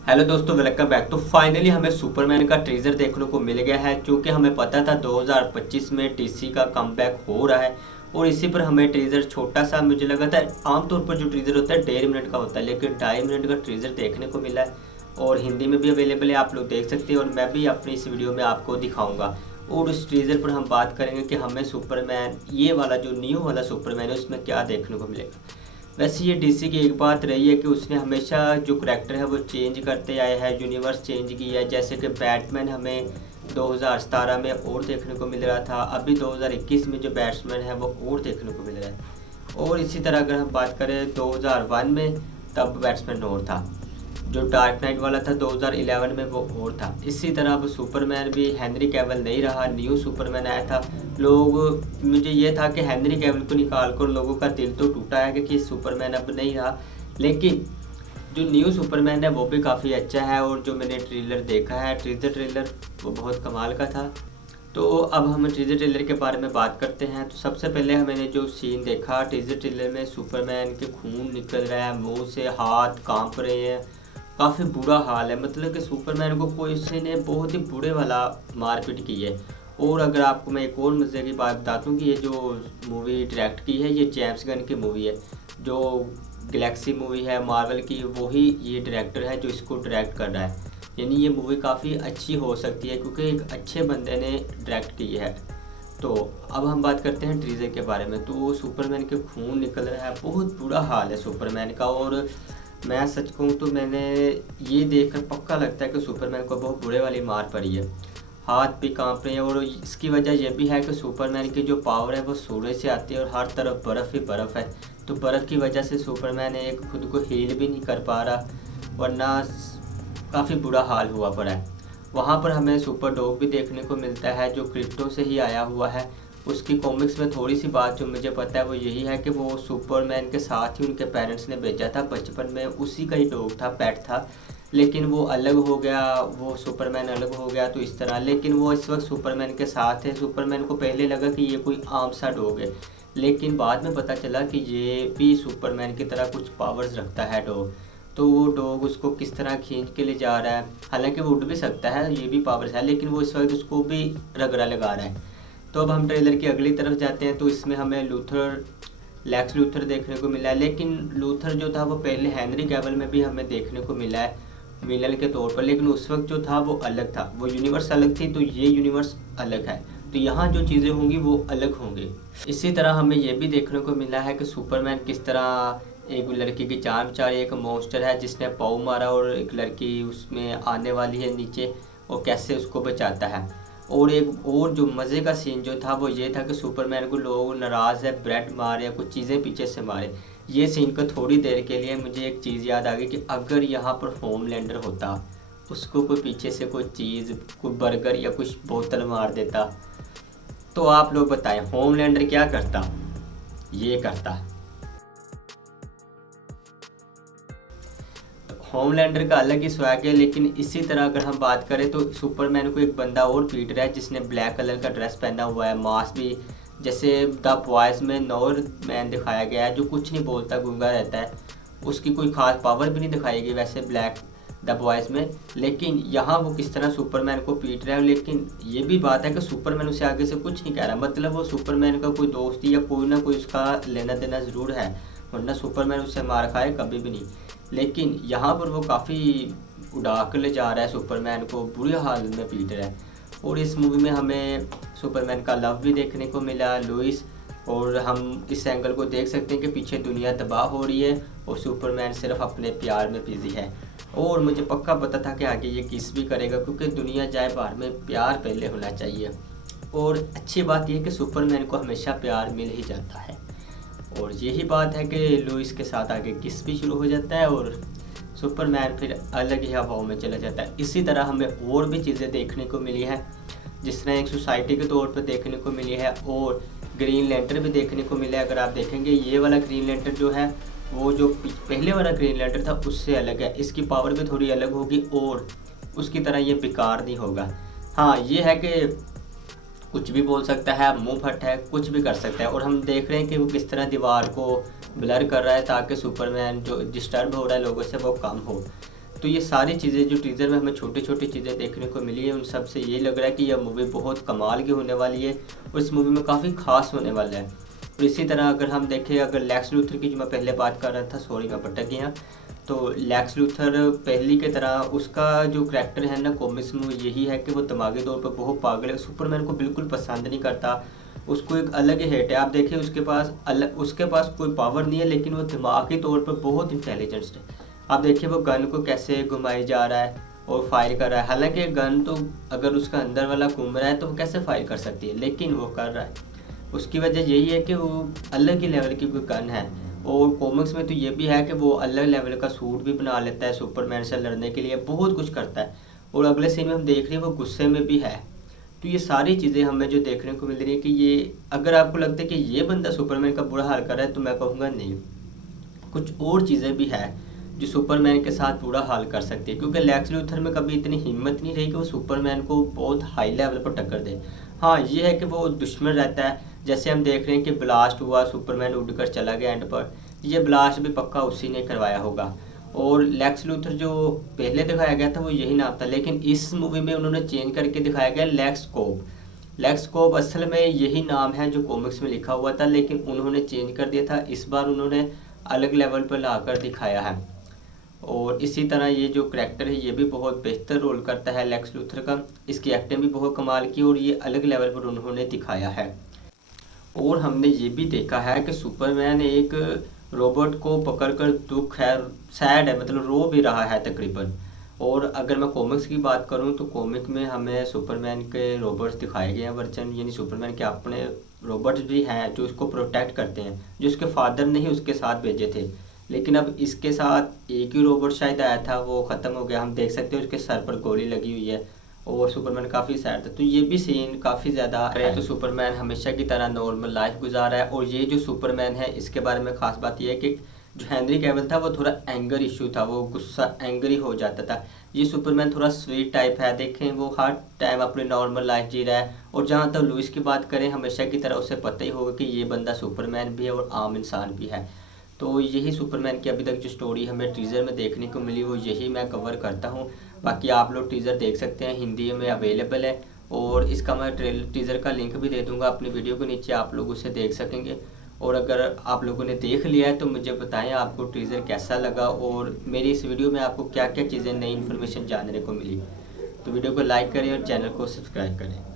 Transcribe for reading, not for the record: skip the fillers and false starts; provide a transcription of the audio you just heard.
Hello दोस्तों, welcome back. तो finally हमें सुपरमैन का ट्रेजर देखने को मिल गया है, क्योंकि हमें पता था 2025 में डीसी का कमबैक हो रहा है। और इसी पर हमें ट्रेजर छोटा सा, मुझे लगा था आमतौर पर जो ट्रेजर होता है 1.5 मिनट का होता है, लेकिन 2.5 मिनट का ट्रेजर देखने को मिला है। और हिंदी में भी अवेलेबल है, आप लोग देख सकते हैं। और मैं भी अपनी इस वीडियो में आपको दिखाऊंगा। और उस ट्रेजर पर हम बात करेंगे कि हमें सुपरमैन, ये वाला जो न्यू वाला सुपरमैन है, उसमें क्या देखने को मिलेगा। वैसे ये डीसी की एक बात रही है कि उसने हमेशा जो करैक्टर है वो चेंज करते आए हैं, यूनिवर्स चेंज किया है। जैसे कि बैटमैन हमें 2017 में और देखने को मिल रहा था, अभी 2021 में जो बैट्समैन है वो और देखने को मिल रहा है। और इसी तरह अगर हम बात करें 2001 में, तब बैट्समैन और था। जो डार्क नाइट वाला था 2011 में, वो और था। इसी तरह अब सुपरमैन भी हेनरी कैविल नहीं रहा, न्यू सुपरमैन आया था। लोग, मुझे ये था कि हेनरी कैविल को निकाल कर लोगों का दिल तो टूटा है कि सुपरमैन अब नहीं रहा, लेकिन जो न्यू सुपरमैन है वो भी काफ़ी अच्छा है। और जो मैंने ट्रेलर देखा है, ट्रेलर वो बहुत कमाल का था। तो अब हम टीजर ट्रेलर के बारे में बात करते हैं। तो सबसे पहले मैंने जो सीन देखा टीजर ट्रेलर में, सुपरमैन के खून निकल रहा है, मुंह से हाथ कांप रहे हैं, काफ़ी बुरा हाल है। मतलब कि सुपरमैन को कोई किसी ने बहुत ही बुरे वाला मारपीट की है। और अगर आपको मैं एक और मज़े की बात बता दूँ कि ये जो मूवी डायरेक्ट की है, ये जेम्स गन की मूवी है। जो गैलेक्सी मूवी है मार्वल की, वही ये डायरेक्टर है जो इसको डायरेक्ट कर रहा है। यानी ये मूवी काफ़ी अच्छी हो सकती है, क्योंकि एक अच्छे बंदे ने डायरेक्ट की है। तो अब हम बात करते हैं ट्रीजर के बारे में। तो सुपरमैन के खून निकल रहा है, बहुत बुरा हाल है सुपरमैन का। और मैं सच कहूँ तो मैंने ये देखकर पक्का लगता है कि सुपरमैन को बहुत बुरे वाली मार पड़ी है, हाथ भी कांप रहे हैं। और इसकी वजह यह भी है कि सुपरमैन की जो पावर है वो सूरज से आती है, और हर तरफ बर्फ़ ही बर्फ़ है। तो बर्फ़ की वजह से सुपरमैन एक खुद को हील भी नहीं कर पा रहा, वरना काफ़ी बुरा हाल हुआ पड़ा है। वहाँ पर हमें सुपर डॉग भी देखने को मिलता है, जो क्रिप्टो से ही आया हुआ है। उसकी कॉमिक्स में थोड़ी सी बात जो मुझे पता है वो यही है कि वो सुपरमैन के साथ ही उनके पेरेंट्स ने भेजा था बचपन में, उसी का ही डॉग था, पेट था। लेकिन वो अलग हो गया, वो सुपरमैन अलग हो गया, तो इस तरह। लेकिन वो इस वक्त सुपरमैन के साथ है। सुपरमैन को पहले लगा कि ये कोई आम सा डॉग है, लेकिन बाद में पता चला कि ये भी सुपरमैन की तरह कुछ पावर्स रखता है डॉग। तो वो डॉग उसको किस तरह खींच के ले जा रहा है, हालांकि वो उड़ भी सकता है, ये भी पावर्स है, लेकिन वो इस वक्त उसको भी रगड़ा लगा रहा है। तो अब हम ट्रेलर की अगली तरफ जाते हैं। तो इसमें हमें लूथर, लेक्स लूथर देखने को मिला है। लेकिन लूथर जो था वो पहले हेनरी कैविल में भी हमें देखने को मिला है विलन के तौर पर, लेकिन उस वक्त जो था वो अलग था, वो यूनिवर्स अलग थी। तो ये यूनिवर्स अलग है, तो यहाँ जो चीज़ें होंगी वो अलग होंगी। इसी तरह हमें ये भी देखने को मिला है कि सुपरमैन किस तरह एक लड़की की जान बचा रही है। एक मॉन्स्टर है जिसने पाव मारा, और एक लड़की उसमें आने वाली है नीचे, और कैसे उसको बचाता है। और एक और जो मज़े का सीन जो था वो ये था कि सुपरमैन को लोग नाराज़ है, ब्रेड मारे या कुछ चीज़ें पीछे से मारे। ये सीन को थोड़ी देर के लिए मुझे एक चीज़ याद आ गई कि अगर यहाँ पर होमलैंडर होता, उसको कोई पीछे से कोई चीज़, कोई बर्गर या कुछ बोतल मार देता, तो आप लोग बताएं होमलैंडर क्या करता। ये करता। होमलैंडर का अलग ही स्वैग है। लेकिन इसी तरह अगर हम बात करें तो सुपरमैन को एक बंदा और पीट रहा है जिसने ब्लैक कलर का ड्रेस पहना हुआ है, मास्क भी। जैसे द बॉयज़ में नॉर मैन दिखाया गया है जो कुछ नहीं बोलता, गूंगा रहता है, उसकी कोई खास पावर भी नहीं दिखाई गई वैसे ब्लैक द बॉयज़ में। लेकिन यहाँ वो किस तरह सुपरमैन को पीट रहा है। लेकिन ये भी बात है कि सुपरमैन उसे आगे से कुछ नहीं कह रहा, मतलब वो सुपरमैन का कोई दोस्त या कोई ना कोई उसका लेना देना ज़रूर है, वरना सुपरमैन उससे मार खाए कभी भी नहीं। लेकिन यहाँ पर वो काफ़ी उड़ा कर ले जा रहा है, सुपरमैन को बुरी हाल में पीट रहा है। और इस मूवी में हमें सुपरमैन का लव भी देखने को मिला, लुइस। और हम इस एंगल को देख सकते हैं कि पीछे दुनिया तबाह हो रही है और सुपरमैन सिर्फ अपने प्यार में बिजी है। और मुझे पक्का पता था कि आगे ये किस भी करेगा, क्योंकि दुनिया जाए बाहर में प्यार पहले होना चाहिए। और अच्छी बात यह कि सुपरमैन को हमेशा प्यार मिल ही जाता है। और यही बात है कि लुइस के साथ आगे किस भी शुरू हो जाता है और सुपरमैन फिर अलग ही हवाओं में चला जाता है। इसी तरह हमें और भी चीज़ें देखने को मिली हैं, जिस तरह एक सोसाइटी के तौर पर देखने को मिली है, और ग्रीन लैंटर्न भी देखने को मिला है। अगर आप देखेंगे ये वाला ग्रीन लैंटर्न जो है वो जो पहले वाला ग्रीन लैंटर्न था उससे अलग है, इसकी पावर भी थोड़ी अलग होगी, और उसकी तरह ये बेकार नहीं होगा। हाँ, ये है कि कुछ भी बोल सकता है, मुंह फट है, कुछ भी कर सकता है। और हम देख रहे हैं कि वो किस तरह दीवार को ब्लर कर रहा है ताकि सुपरमैन जो डिस्टर्ब हो रहा है लोगों से वो कम हो। तो ये सारी चीज़ें जो टीज़र में हमें छोटी छोटी चीज़ें देखने को मिली है, उन सब से ये लग रहा है कि यह मूवी बहुत कमाल की होने वाली है और इस मूवी में काफ़ी ख़ास होने वाला है। और इसी तरह अगर हम देखें, अगर लेक्स लूथर की जो मैं पहले बात कर रहा था, सॉरी मैं भटक गया, तो लेक्स लूथर पहली की तरह उसका जो करैक्टर है ना कॉमिक्स में, यही है कि वो दिमागी तौर पर बहुत पागल है, सुपरमैन को बिल्कुल पसंद नहीं करता, उसको एक अलग ही हेट है। आप देखिए उसके पास कोई पावर नहीं है, लेकिन वो दिमागी तौर पर बहुत इंटेलिजेंट है। आप देखिए वो गन को कैसे घुमाई जा रहा है और फायर कर रहा है, हालांकि गन तो अगर उसका अंदर वाला घूम रहा है तो वो कैसे फायर कर सकती है, लेकिन वो कर रहा है। उसकी वजह यही है कि वो अलग ही लेवल की कोई गन है। और कॉमिक्स में तो ये भी है कि वो अलग लेवल का सूट भी बना लेता है सुपरमैन से लड़ने के लिए, बहुत कुछ करता है। और अगले सीन में हम देख रहे हैं वो गुस्से में भी है। तो ये सारी चीज़ें हमें जो देखने को मिल रही है कि ये, अगर आपको लगता है कि ये बंदा सुपरमैन का बुरा हाल कर रहा है, तो मैं कहूँगा नहीं, कुछ और चीज़ें भी है जो सुपरमैन के साथ बुरा हाल कर सकती है। क्योंकि लेक्स लूथर में कभी इतनी हिम्मत नहीं रही कि वो सुपरमैन को बहुत हाई लेवल पर टक्कर दे। हाँ ये है कि वो दुश्मन रहता है, जैसे हम देख रहे हैं कि ब्लास्ट हुआ, सुपरमैन उड़कर चला गया एंड पर, ये ब्लास्ट भी पक्का उसी ने करवाया होगा। और लेक्स लूथर जो पहले दिखाया गया था वो यही नाम था, लेकिन इस मूवी में उन्होंने चेंज करके दिखाया गया लेक्स कोब। लेक्स कोब असल में यही नाम है जो कॉमिक्स में लिखा हुआ था, लेकिन उन्होंने चेंज कर दिया था, इस बार उन्होंने अलग लेवल पर लाकर दिखाया है। और इसी तरह ये जो करैक्टर है ये भी बहुत बेहतर रोल करता है लेक्स लूथर का, इसकी एक्टिंग भी बहुत कमाल की और ये अलग लेवल पर उन्होंने दिखाया है। और हमने ये भी देखा है कि सुपरमैन एक रोबोट को पकड़कर दुख है, सैड है, मतलब रो भी रहा है तकरीबन। और अगर मैं कॉमिक्स की बात करूं तो कॉमिक में हमें सुपरमैन के रोबोट्स दिखाए गए हैं वर्जन, यानी सुपरमैन के अपने रोबोट्स भी हैं जो उसको प्रोटेक्ट करते हैं, जो उसके फादर ने ही उसके साथ भेजे थे। लेकिन अब इसके साथ एक ही रोबोट शायद आया था, वो ख़त्म हो गया। हम देख सकते हैं उसके सर पर गोली लगी हुई है और सुपरमैन काफ़ी सैड था, तो ये भी सीन काफ़ी ज़्यादा है। तो सुपरमैन हमेशा की तरह नॉर्मल लाइफ गुजार रहा है। और ये जो सुपरमैन है इसके बारे में ख़ास बात यह है कि जो हेनरी कैविल था वो थोड़ा एंगर इशू था, वो गुस्सा एंग्री हो जाता था। ये सुपरमैन थोड़ा स्वीट टाइप है, देखें वो हर टाइम अपनी नॉर्मल लाइफ जी रहा है। और जहाँ तक लुइस की बात करें, हमेशा की तरह उसे पता ही होगा कि ये बंदा सुपरमैन भी है और आम इंसान भी है। तो यही सुपरमैन की अभी तक जो स्टोरी हमें टीज़र में देखने को मिली वो यही मैं कवर करता हूँ। बाकी आप लोग टीज़र देख सकते हैं, हिंदी में अवेलेबल है। और इसका मैं टीज़र का लिंक भी दे दूँगा अपनी वीडियो के नीचे, आप लोग उसे देख सकेंगे। और अगर आप लोगों ने देख लिया है तो मुझे बताएं आपको टीज़र कैसा लगा और मेरी इस वीडियो में आपको क्या क्या चीज़ें नई इन्फॉर्मेशन जानने को मिली। तो वीडियो को लाइक करें और चैनल को सब्सक्राइब करें।